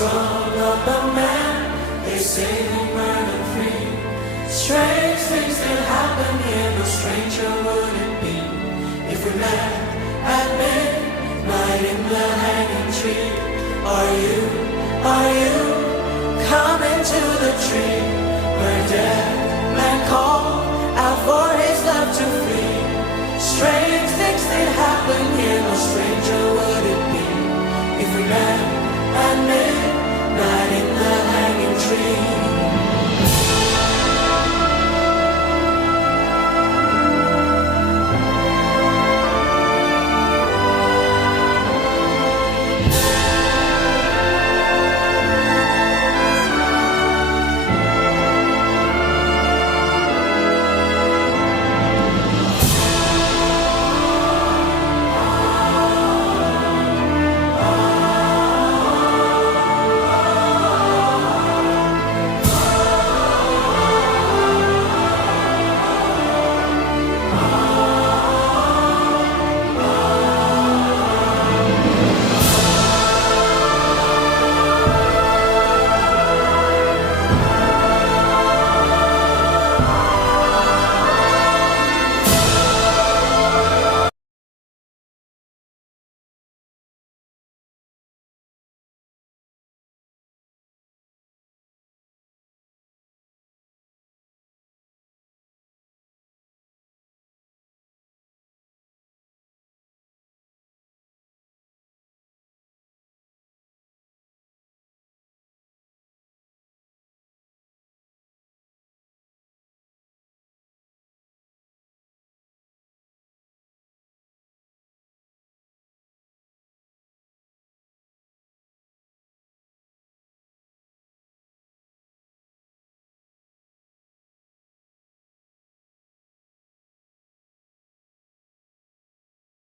strung up a man, they say they murdered free. Strange things that happen here, no stranger would it be if we met at midnight in the hanging tree. Are you coming to the tree where dead men call out for his love to flee? Strange